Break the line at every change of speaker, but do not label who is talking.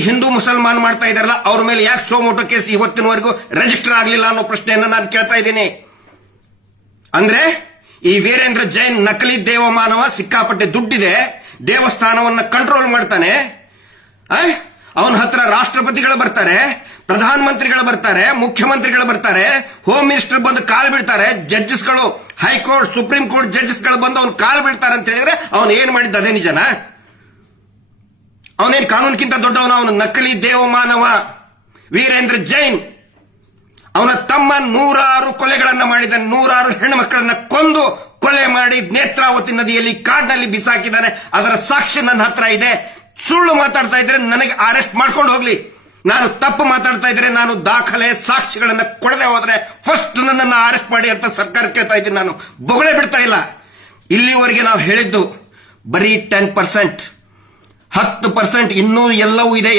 ಹಿಂದೂ ಮುಸಲ್ಮಾನ್ ಮಾಡ್ತಾ ಇದಾರಲ್ಲ ಅವ್ರ ಮೇಲೆ ಯಾಕೆ ಸೋಮೋಟೋ ಕೇಸ್ ಇವತ್ತಿನವರೆಗೂ ರಿಜಿಸ್ಟರ್ ಆಗಲಿಲ್ಲ ಅನ್ನೋ ಪ್ರಶ್ನೆಯನ್ನ ನಾನು ಕೇಳ್ತಾ ಇದ್ದೀನಿ. ಅಂದ್ರೆ, ಈ ವೀರೇಂದ್ರ ಜೈನ್ ನಕಲಿ ದೇವಮಾನವ ಸಿಕ್ಕಾಪಟ್ಟೆ ದುಡ್ಡಿದೆ, ದೇವಸ್ಥಾನವನ್ನ ಕಂಟ್ರೋಲ್ ಮಾಡ್ತಾನೆ ಅವನ ಹತ್ರ ರಾಷ್ಟ್ರಪತಿಗಳು ಬರ್ತಾರೆ, ಪ್ರಧಾನಮಂತ್ರಿಗಳು ಬರ್ತಾರೆ, ಮುಖ್ಯಮಂತ್ರಿಗಳು ಬರ್ತಾರೆ ಹೋಮ್ ಮಿನಿಸ್ಟರ್ ಬಂದು ಕಾಲ್ ಬಿಡ್ತಾರೆ ಜಡ್ಜಸ್ಗಳು ಹೈಕೋರ್ಟ್ ಸುಪ್ರೀಂ ಕೋರ್ಟ್ ಜಡ್ಜಸ್ಗಳು ಬಂದು ಅವ್ನು ಕಾಲ್ ಬಿಡ್ತಾರೆ ಅಂತ ಹೇಳಿದ್ರೆ ಅವನು ಏನ್ ಮಾಡಿದ್ದ, ಅದೇ ನಿಜನಾ? ಅವನೇನ್ ಕಾನೂನಿಗಿಂತ ದೊಡ್ಡವನು? ಅವನು ನಕಲಿ ದೇವಮಾನವ. ವೀರೇಂದ್ರ ಜೈನ್. ಅವನ ತಮ್ಮ ನೂರಾರು ಕೊಲೆಗಳನ್ನು ಮಾಡಿದ ನೂರಾರು ಹೆಣ್ಣು ಮಕ್ಕಳನ್ನ ಕೊಂದು ಕೊಲೆ ಮಾಡಿ ನೇತ್ರಾವತಿ ನದಿಯಲ್ಲಿ ಕಾಡಿನಲ್ಲಿ ಬಿಸಾಕಿದ್ದಾನೆ. ಅದರ ಸಾಕ್ಷಿ ನನ್ನ ಹತ್ರ ಇದೆ. ಸುಳ್ಳು ಮಾತಾಡ್ತಾ ಇದ್ರೆ ನನಗೆ ಅರೆಸ್ಟ್ ಮಾಡ್ಕೊಂಡು ಹೋಗ್ಲಿ. ನಾನು ತಪ್ಪು ಮಾತಾಡ್ತಾ ಇದ್ರೆ ನಾನು ದಾಖಲೆ ಸಾಕ್ಷಿಗಳನ್ನ ಕೊಡದೆ ಹೋದ್ರೆ ಫಸ್ಟ್ ನನ್ನನ್ನು ಅರೆಸ್ಟ್ ಮಾಡಿ ಅಂತ ಸರ್ಕಾರ ಕೇಳ್ತಾ ಇದ್ದೀನಿ ನಾನು. ಬೊಗಳೆ ಬಿಡ್ತಾ ಇಲ್ಲ. ಇಲ್ಲಿವರೆಗೆ ನಾವು ಹೇಳಿದ್ದು ಬರೀ ಟೆನ್ ಪರ್ಸೆಂಟ್ ಹತ್ತು ಪರ್ಸೆಂಟ್ ಇನ್ನೂ ಎಲ್ಲವೂ ಇದೆ